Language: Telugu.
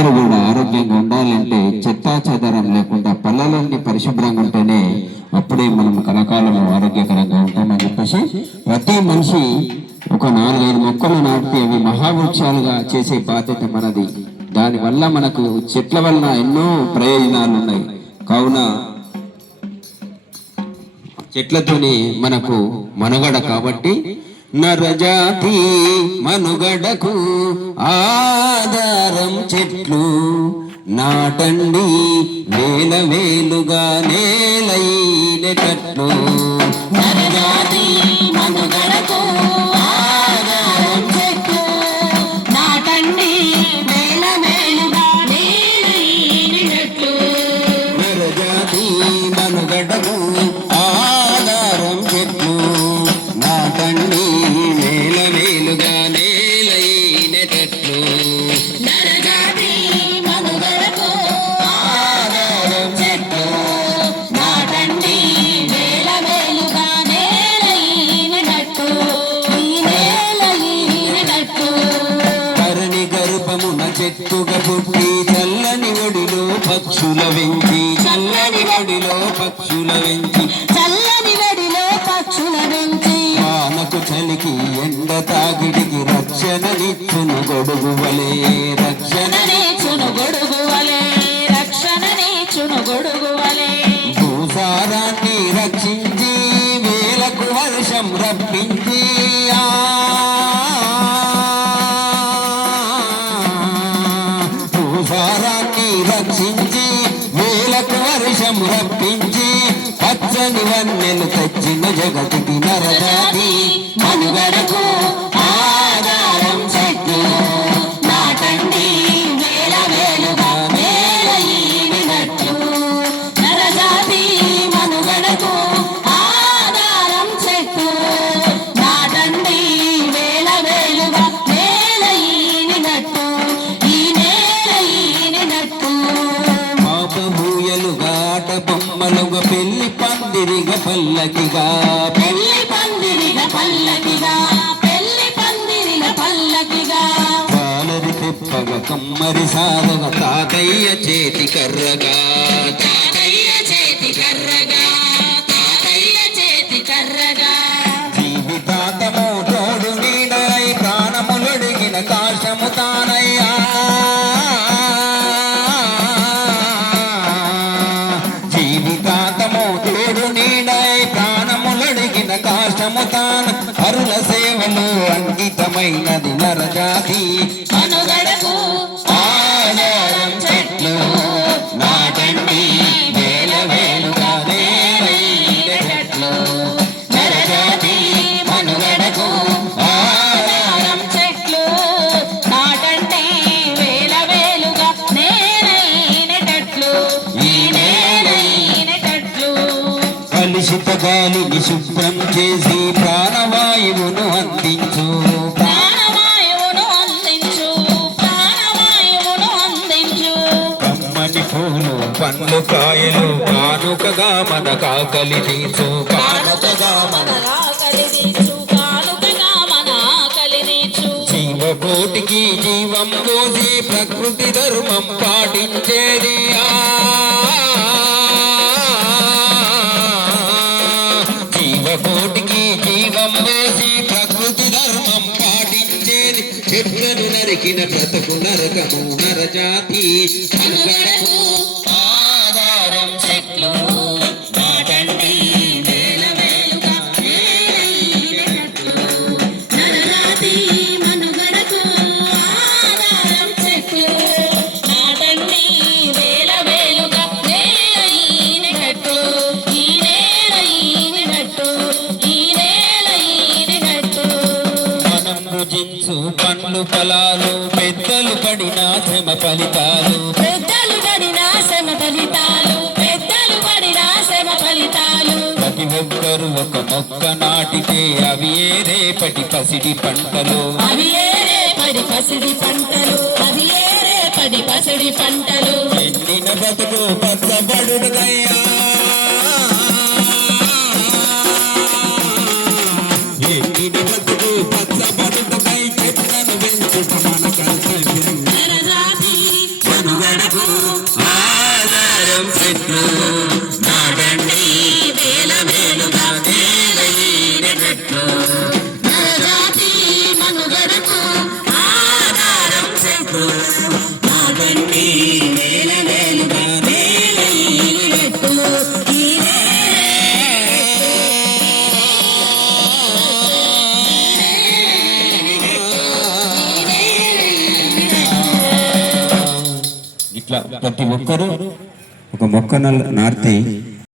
అందరూ కూడా ఆరోగ్యంగా ఉండాలంటే చెత్తా చెదారం లేకుండా పళ్ళలన్నీ పరిశుభ్రంగా ఉంటేనే అప్పుడే మనం కలకాలం ఆరోగ్యకరంగా ఉంటామని చెప్పేసి ప్రతి మనిషి ఒక 4-5 మొక్కలు నాటితే అవి మహావృక్షాలుగా చేసే బాధ్యత మనది. దానివల్ల మనకు చెట్ల వలన ఎన్నో ప్రయోజనాలు ఉన్నాయి. కావున చెట్లతోనే మనకు మనుగడ. కాబట్టి నరజాతి మనుగడకు ఆధారం చెట్లు నాటండి, వేల వేలుగా నేలైనట్లు. నరజాతి మనుగడకు ఆధారం చెట్లు నాటండి, వేల వేలుగా నేలైనట్లు. నరజాతి మనుగడకు ఆధారం చెట్లు నాటండి, వేల వేలుగా నేలైనట్లు. నరజాతి మనుగడకు ఆధారం చెట్లు నాటండి, వేల వేలుగా నేలైనట్లు. ఈ నేలైనట్లు. ధరణి గర్భమున చెట్టుగా పుట్టి చల్లని ఒడిలో పక్షుల వెంచి, చల్లని ఒడిలో పక్షుల వెంచి, చల్లని వడిలో పక్షుల వెంచి, వానకు చలికి ఎండ తాగిడికి రక్షణనిచ్చును గొడుగువలే, రక్షణనేచును గొడుగువలే, రక్షణనేచును గొడుగువలే. భూసారాన్ని రక్షించి వేలకు వర్షం రప్పించి, భూసారాన్ని రక్షించి వేలకు వర్షం రప్పించి పచ్చని వన్నెలు తెచ్చిన జగతికి నరజాతి మనుగడకు ఆధారం చెట్లు నాటండి, వేల వేలుగా నేలైనట్లు. నరజాతి మనుగడకు ఆధారం చెట్లు నాటండి, వేల వేలుగా నేలైనట్లు. ఈ నేలైనట్లు. పాపమూయలుగా ఆట బొమ్మలుగా పెళ్లి పందిరిగా పల్లకిగా, పెళ్లి పందిరిగా పల్లకిగా, పెళ్లి పందిరిగా పల్లకిగా. పాలరి తెప్పగా కమ్మరి సాధగా తాతయ్య చేతి కర్రగా, తాతయ్య చేతి కర్రగా, తాతయ్య చేతి కర్రగా. జీవితాంతము తోడు నీడై ప్రాణములొడిగిన కాశము తానయ్యా, జీవితాంతము తోడు నీడై ప్రాణములొడిగిన కాశము తాన అరుల సేవలు అంకితమైనది నరజాతి మనుగడకు ఆధారం చెట్లు నాటండి, వేల వేలుగా నేలైనట్లు. నరజాతి మనుగడకు ఆధారం చెట్లు నాటండి, వేల వేలుగా నేలైనట్లు. ఈ నేలైనట్లు. కలుషిత గాలిని శుభ్రం చేసి ప్రాణవాయువును అందించు, ప్రాణవాయువును అందించు, ప్రాణవాయువును అందించు. కమ్మని పూలు పండ్లు కాయలు కానుకగా మన కాకలి తీర్చు, కానుకగా మన ఆకలి తీర్చు, కానుకగా మన ఆకలి తీర్చు. జీవకోటికి జీవం పోసి ప్రకృతి ధర్మం పాటించేది జీవకోటికి జీవం పోసి ప్రకృతి ధర్మం పాటించేది. చెట్లను నరికిన బ్రతుకు నరకము నరజాతి మనుగడకు ఆధారం చెట్లు నాటండి, వేల వేలుగా నేలైనట్లు. నరజాతి మనుగడకు ఆధారం చెట్లు నాటండి, వేల వేలుగా నేలైనట్లు. ఈ నేలైనట్లు. ఈ నేలైనట్లు. మనం భుజించు పండ్లు ఫలాలు పెద్దలు పడిన శ్రమ ఫలితాలు, పెద్దలు పడిన శ్రమ ఫలితాలు, పెద్దలు పడిన శ్రమ ఫలితాలు. ప్రతి ఒక్కరు ఒక మొక్క నాటితే అవి ఏ రేపటి పసిడి పంటలు, అవి ఏ రేపటి పసిడి పంటలు, అవి ఏ రేపటి పసిడి పంటలు. ఎండిన బతుకు పచ్చబడుటకయ్యా, ఎండిన బతుకు పచ్చబడుటకై చెట్లను పెంచుట మన కర్తవ్యం. నరజాతి మనుగడకు ఆధారం చెట్లు నాడండి వేల వేలుగా తేలైనట్లు నరజాతి మనుగడకు ఆధారం చెట్లు నాడండి వేల వేలుగా తేలైనట్లు ఇట్లా ప్రతి ఒక్కరూ ఒక మొక్క నాటితే